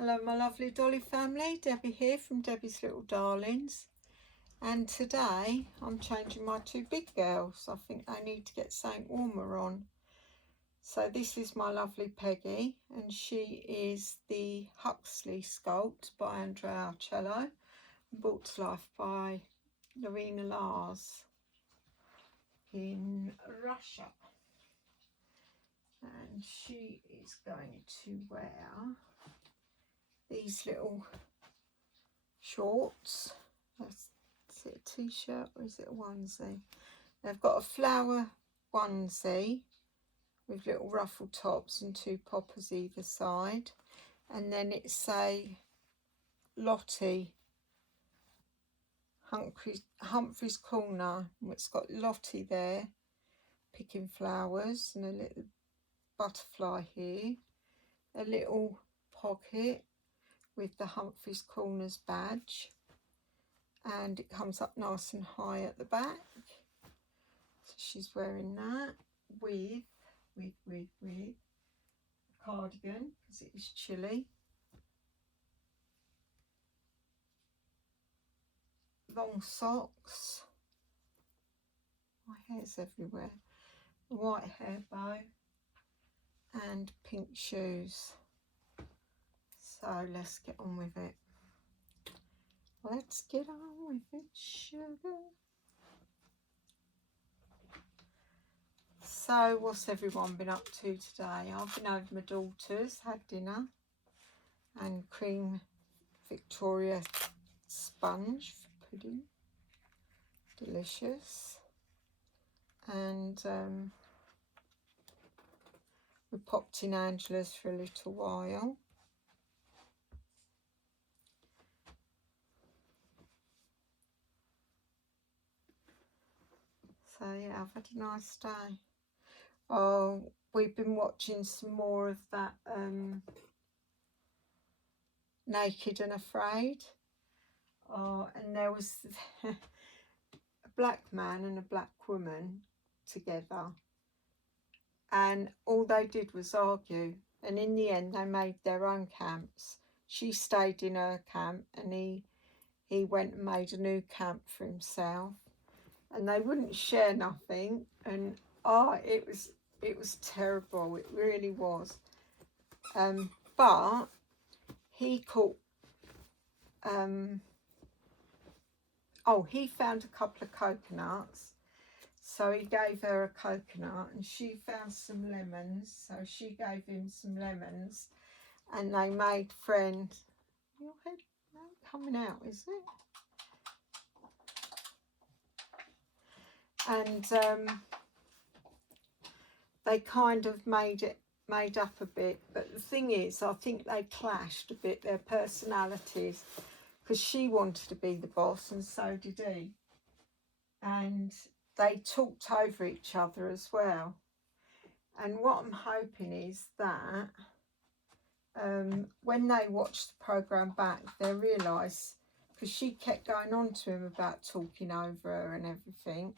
Hello my lovely dolly family, Debbie here from Debbie's Little Darlings, and today I'm changing my two big girls. I think they need to get something warmer on. So this is my lovely Peggy, and she is the Huxley sculpt by Andrea Arcello, brought to life by Lorena Lars in Russia. And she is going to wear these little shorts. Is it a t-shirt or is it a onesie? They've got a flower onesie with little ruffle tops and two poppers either side, and then it's a Lottie Humphrey's Corner. It's got Lottie there picking flowers and a little butterfly here, a little pocket with the Humphrey's Corners badge, and it comes up nice and high at the back. So she's wearing that with a cardigan because it is chilly, long socks, my hair's everywhere, a white hair bow and pink shoes. So let's get on with it. Let's get on with it, sugar. So what's everyone been up to today? I've been over my daughter's, had dinner, and cream Victoria sponge for pudding, delicious. And we popped in Angela's for a little while. So yeah, I've had a nice day. Oh, we've been watching some more of that Naked and Afraid. Oh, and there was a black man and a black woman together, and all they did was argue, and in the end they made their own camps. She stayed in her camp and he went and made a new camp for himself, and they wouldn't share nothing, and it was terrible, it really was. But he caught he found a couple of coconuts, so he gave her a coconut, and she found some lemons, so she gave him some lemons, and they made friends. Your head ain't coming out, is it? And they kind of made up a bit, but the thing is, I think they clashed a bit, their personalities, because she wanted to be the boss and so did he, and they talked over each other as well. And what I'm hoping is that when they watch the programme back, they'll realise, because she kept going on to him about talking over her and everything,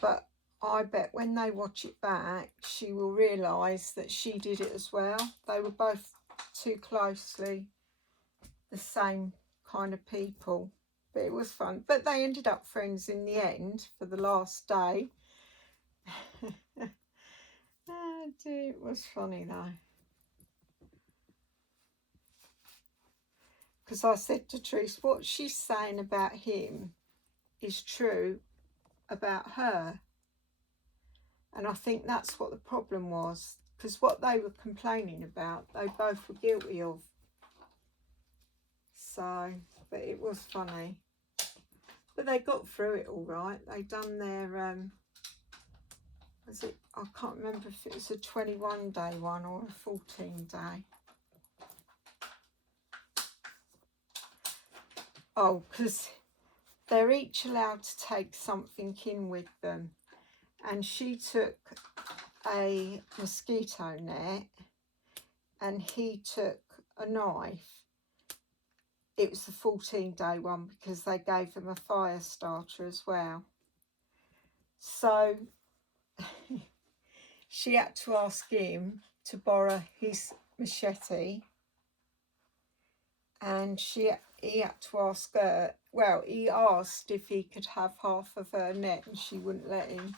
but I bet when they watch it back, she will realise that she did it as well. They were both too closely the same kind of people, but it was fun. But they ended up friends in the end for the last day. Oh dear, it was funny though. Because I said to Trish, what she's saying about him is true about her. And I think that's what the problem was, because what they were complaining about, they both were guilty of. So, but it was funny. But they got through it all right. They done their, I can't remember if it was a 21-day one or a 14-day. Oh, because they're each allowed to take something in with them. And she took a mosquito net and he took a knife. It was the 14-day one because they gave them a fire starter as well. So she had to ask him to borrow his machete, and he had to ask her, well, he asked if he could have half of her net, and she wouldn't let him.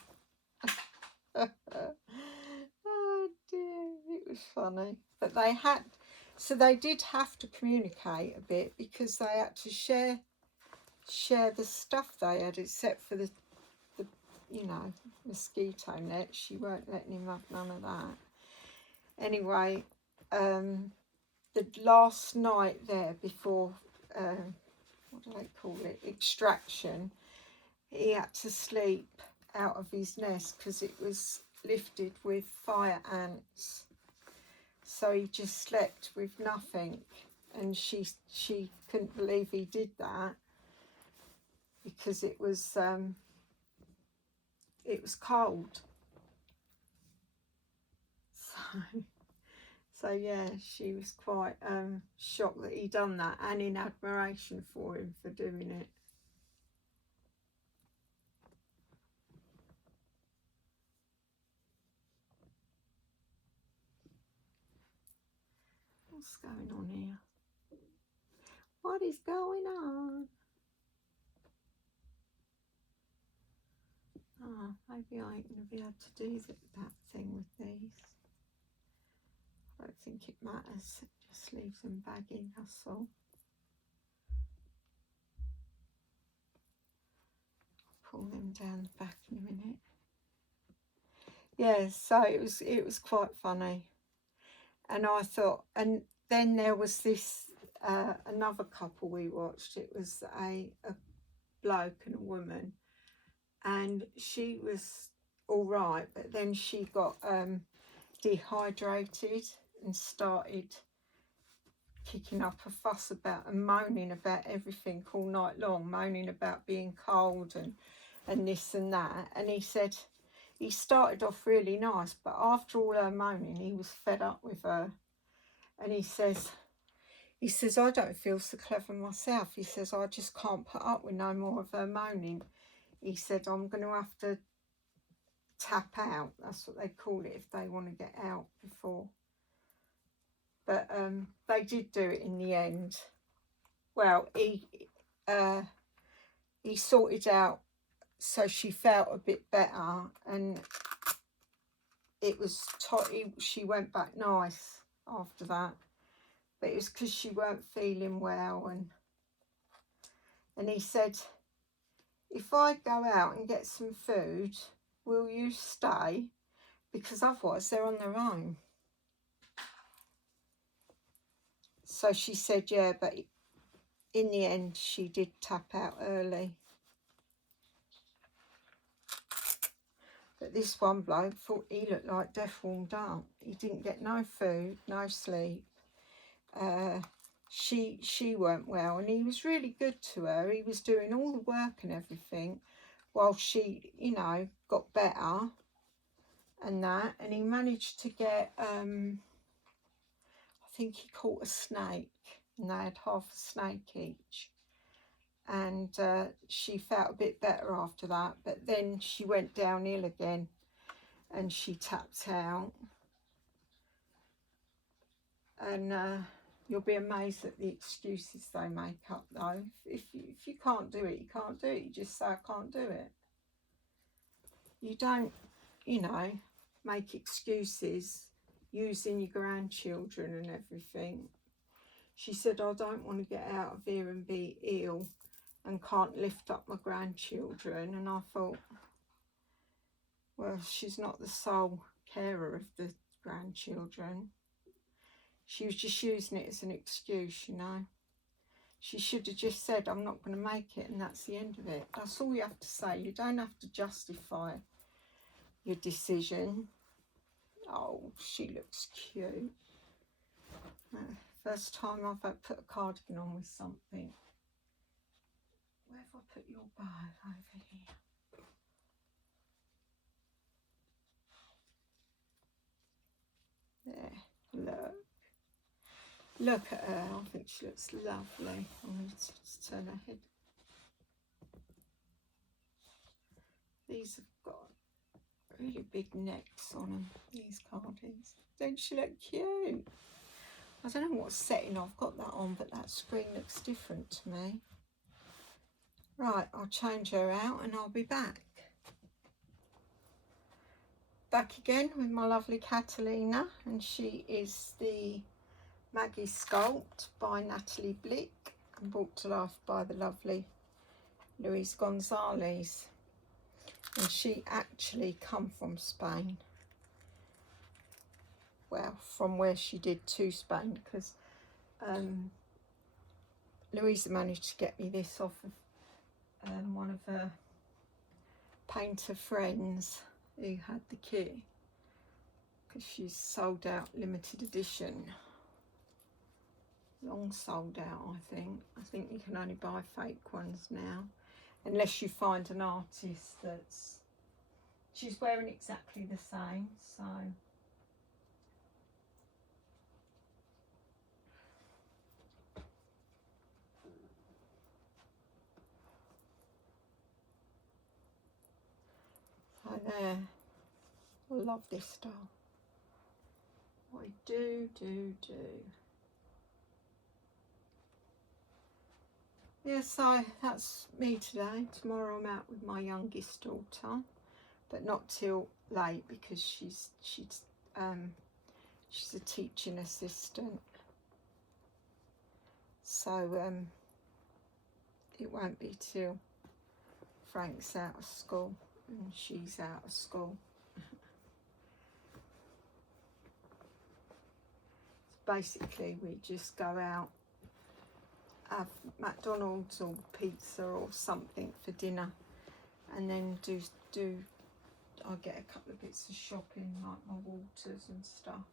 Oh dear, it was funny. But they did have to communicate a bit, because they had to share the stuff they had, except for the mosquito net. She weren't letting him have none of that. Anyway, the last night there before, what do they call it, extraction, he had to sleep out of his nest because it was lifted with fire ants. So he just slept with nothing, and she couldn't believe he did that, because it was cold. So yeah, she was quite shocked that he done that, and in admiration for him for doing it. What's going on here? What is going on? Oh, maybe I ain't going to be able to do that thing with these. I don't think it matters. It just leaves them baggy, that's all. Pull them down the back in a minute. Yeah, so it was quite funny. And I thought, and then there was this another couple we watched. It was a bloke and a woman, and she was all right, but then she got dehydrated and started kicking up a fuss about and moaning about everything all night long, moaning about being cold and this and that. And he said he started off really nice, but after all her moaning, he was fed up with her. And he says, I don't feel so clever myself. He says, I just can't put up with no more of her moaning. He said, I'm going to have to tap out. That's what they call it if they want to get out before. But they did do it in the end. Well, he sorted out so she felt a bit better, and it was she went back nice after that. But it was because she weren't feeling well, and he said, if I go out and get some food, will you stay? Because otherwise they're on their own. So she said, yeah, but in the end she did tap out early. But this one bloke thought he looked like death warmed up. He didn't get no food, no sleep. She weren't well, and he was really good to her. He was doing all the work and everything while she, got better and that. And he managed to get, I think he caught a snake, and they had half a snake each. And she felt a bit better after that, but then she went downhill again and she tapped out. And you'll be amazed at the excuses they make up, though. If you can't do it, you can't do it. You just say, I can't do it. You don't, make excuses using your grandchildren and everything. She said, I don't want to get out of here and be ill and can't lift up my grandchildren. And I thought, well, she's not the sole carer of the grandchildren. She was just using it as an excuse, She should have just said, I'm not going to make it, and that's the end of it. That's all you have to say. You don't have to justify your decision. Oh, she looks cute. First time I've put a cardigan on with something. Where have I put your bag? Over here. There, look. Look at her. I think she looks lovely. I'm going to just turn her head. These have got really big necks on them, these cardigans. Don't she look cute? I don't know what setting I've got that on, but that screen looks different to me. Right, I'll change her out and I'll be back. Back again with my lovely Catalina, and she is the Maggie Sculpt by Natalie Blick and brought to life by the lovely Louise Gonzalez. And she actually come from Spain. Well, from where she did to Spain, because Louisa managed to get me this off of one of her painter friends who had the kit, because she's sold out limited edition. Long sold out, I think. I think you can only buy fake ones now, unless you find an artist that's... She's wearing exactly the same, so... So there. I love this style. I do. Yeah, so that's me today. Tomorrow I'm out with my youngest daughter, but not till late because she's a teaching assistant. So it won't be till Frank's out of school and she's out of school. Basically, we just go out, have McDonald's or pizza or something for dinner, and then I get a couple of bits of shopping, like my waters and stuff.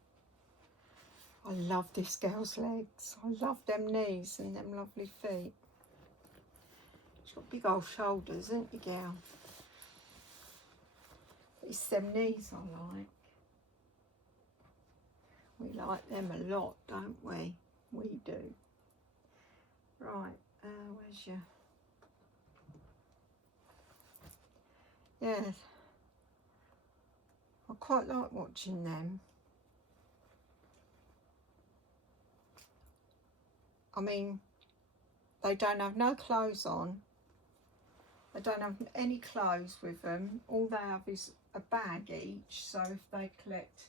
I love this girl's legs. I love them knees and them lovely feet. She's got big old shoulders, isn't you, girl? It's them knees I like. We like them a lot, don't we? We do. Right, where's your... Yeah, I quite like watching them. I mean, they don't have no clothes on. They don't have any clothes with them. All they have is a bag each, so if they collect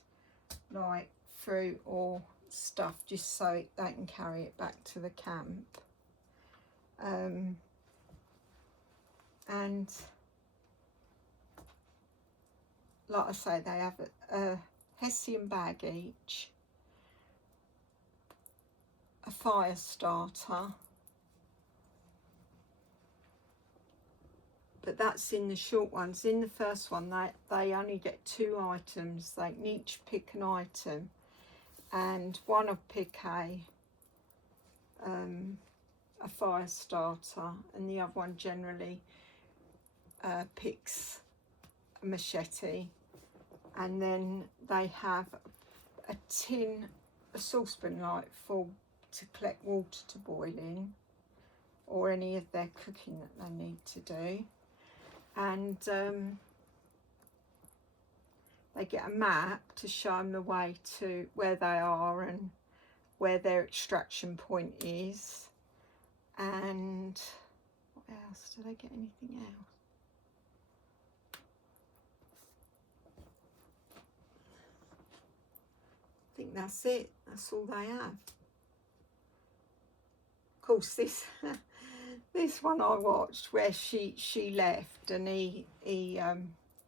like fruit or stuff, just so they can carry it back to the camp. And like I say, they have a Hessian bag each, a fire starter, but that's in the short ones. In the first one, they only get 2 items. They can each pick an item, and one will pick a fire starter, and the other one generally picks a machete. And then they have a saucepan like full to collect water to boil in, or any of their cooking that they need to do. And they get a map to show them the way to where they are and where their extraction point is. And what else? Do they get anything else? I think that's it. That's all they have. Of course, this this one I watched where she left and he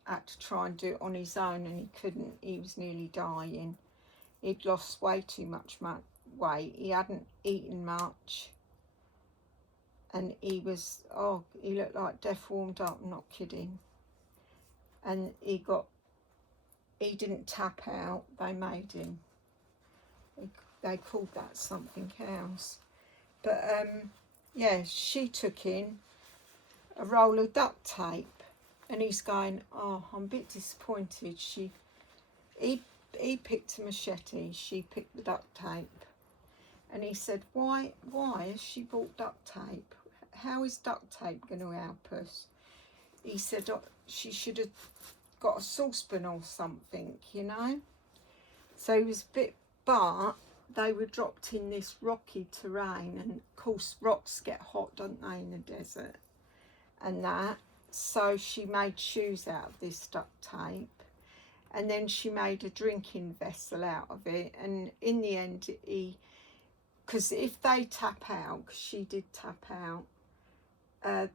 had to try and do it on his own, and he couldn't. He was nearly dying. He'd lost way too much weight. He hadn't eaten much, and he looked like death warmed up. I'm not kidding. And he didn't tap out. They made him. They called that something else. But yeah, she took in a roll of duct tape, and he's going, oh, I'm a bit disappointed. He picked a machete, she picked the duct tape. And he said, why has she bought duct tape? How is duct tape going to help us? He said, oh, she should have got a saucepan or something, you know. So he was a bit, but they were dropped in this rocky terrain, and of course rocks get hot, don't they, in the desert and that. So she made shoes out of this duct tape, and then she made a drinking vessel out of it. And in the end, because if they tap out, because she did tap out,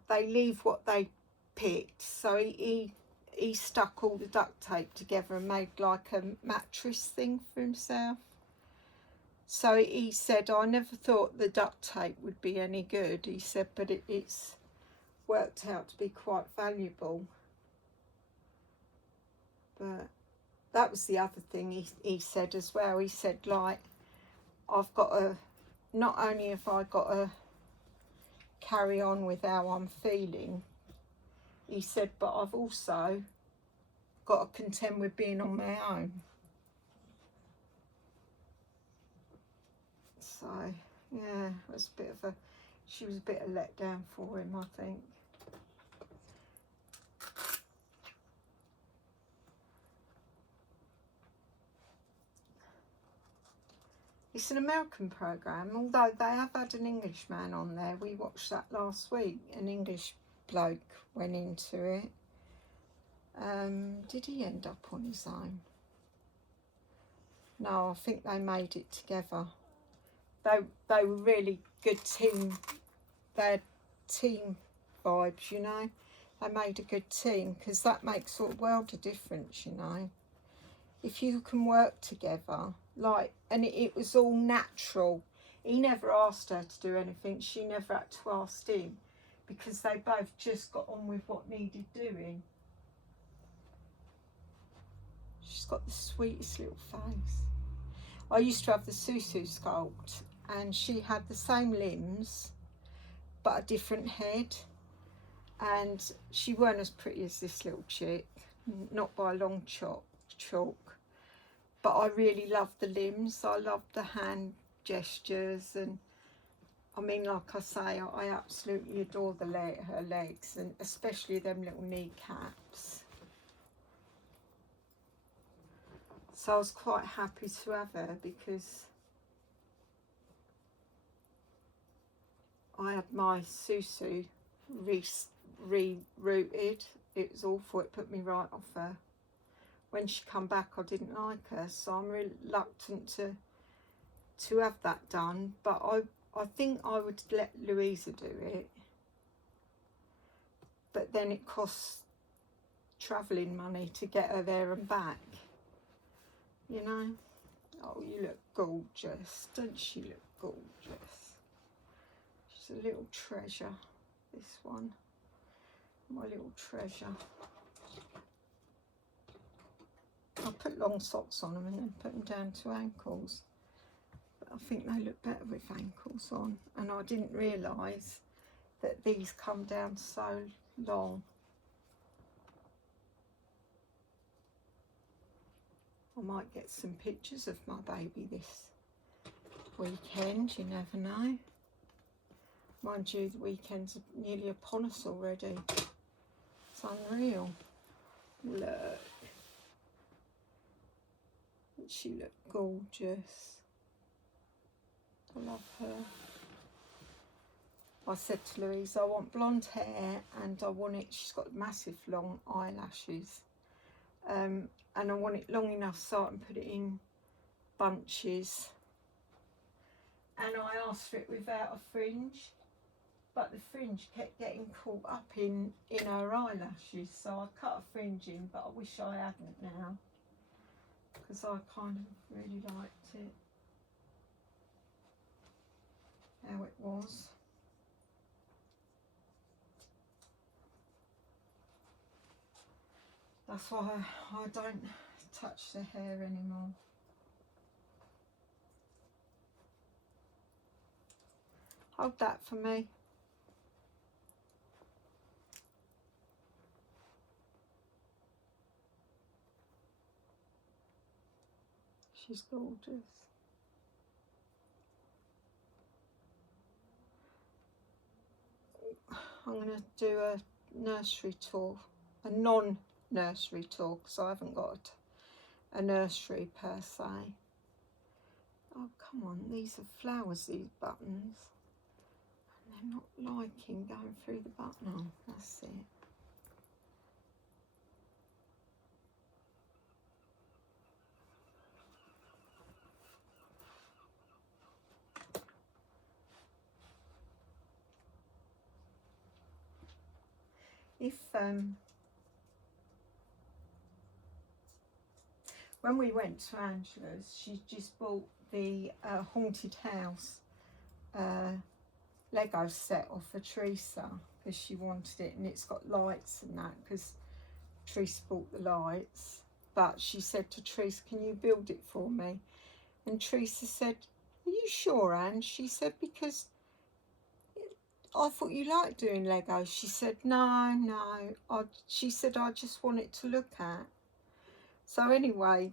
they leave what they picked. So he stuck all the duct tape together and made like a mattress thing for himself. So he said, I never thought the duct tape would be any good. He said, but it's worked out to be quite valuable. But that was the other thing he said as well. He said, like, I've got to, not only have I got to carry on with how I'm feeling, he said, but I've also got to contend with being on my own. So, yeah, it was a bit of she was a bit of letdown for him, I think. It's an American programme, although they have had an Englishman on there. We watched that last week. An English bloke went into it. Did he end up on his own? No, I think they made it together. They were really good team. They had team vibes, you know. They made a good team, because that makes a world of difference, you know. If you can work together, like, and it was all natural. He never asked her to do anything. She never had to ask him, because they both just got on with what needed doing. She's got the sweetest little face. I used to have the Susu sculpt, and she had the same limbs but a different head, and she weren't as pretty as this little chick, not by a long chalk. But I really loved the limbs. I loved the hand gestures, and I mean, like I say, I absolutely adore her legs, and especially them little kneecaps. So I was quite happy to have her, because I had my Susu rerouted. It was awful. It put me right off her. When she come back, I didn't like her, so I'm reluctant to have that done. But I think I would let Louisa do it. But then it costs travelling money to get her there and back. You know? Oh, you look gorgeous. Don't she look gorgeous? She's a little treasure, this one. My little treasure. I put long socks on them and then put them down to ankles. But I think they look better with ankles on. And I didn't realise that these come down so long. I might get some pictures of my baby this weekend, you never know. Mind you, the weekend's nearly upon us already. It's unreal. Look. She looked gorgeous. I love her. I said to Louise, I want blonde hair, and I want it, she's got massive long eyelashes. And I want it long enough so I can put it in bunches. And I asked for it without a fringe, but the fringe kept getting caught up in her eyelashes, so I cut a fringe in, but I wish I hadn't now, because I kind of really liked it, how it was. That's why I don't touch the hair anymore. Hold that for me. She's gorgeous. I'm going to do a nursery tour, a non-nursery tour, because I haven't got a nursery per se. Oh, come on, these are flowers, these buttons. And they're not liking going through the button. Oh, that's it. If when we went to Angela's, she just bought the haunted house Lego set off for Teresa because she wanted it, and it's got lights and that because Teresa bought the lights. But she said to Teresa, can you build it for me? And Teresa said, are you sure, Anne? She said, because I thought you liked doing Lego. She said, no. She said, I just want it to look at. So anyway,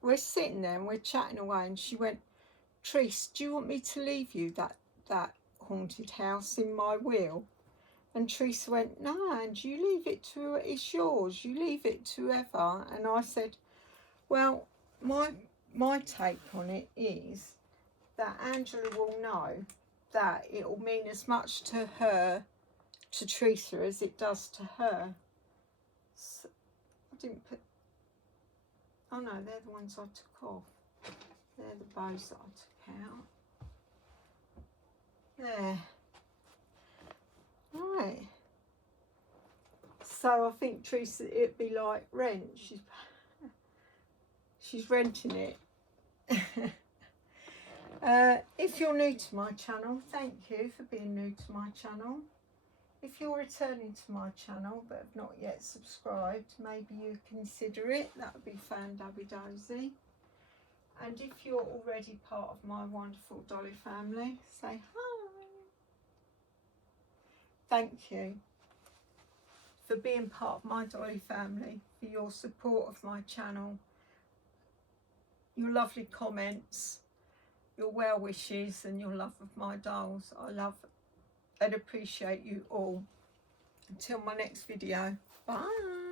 we're sitting there and we're chatting away, and she went, Teresa, do you want me to leave you that haunted house in my will? And Teresa went, no, and you leave it to, it's yours, you leave it to whoever. And I said, well, my take on it is that Angela will know that it will mean as much to her, to Teresa, as it does to her. So, I didn't put, oh no, they're the ones I took off. They're the bows that I took out. There. Right. So I think Teresa, it'd be like rent. She's renting it. If you're new to my channel, thank you for being new to my channel. If you're returning to my channel but have not yet subscribed, maybe you consider it. That would be fan-dabby-dozy. And if you're already part of my wonderful Dolly family, say hi. Thank you for being part of my Dolly family, for your support of my channel, your lovely comments, your well wishes and your love of my dolls. I love and appreciate you all. Until my next video, bye.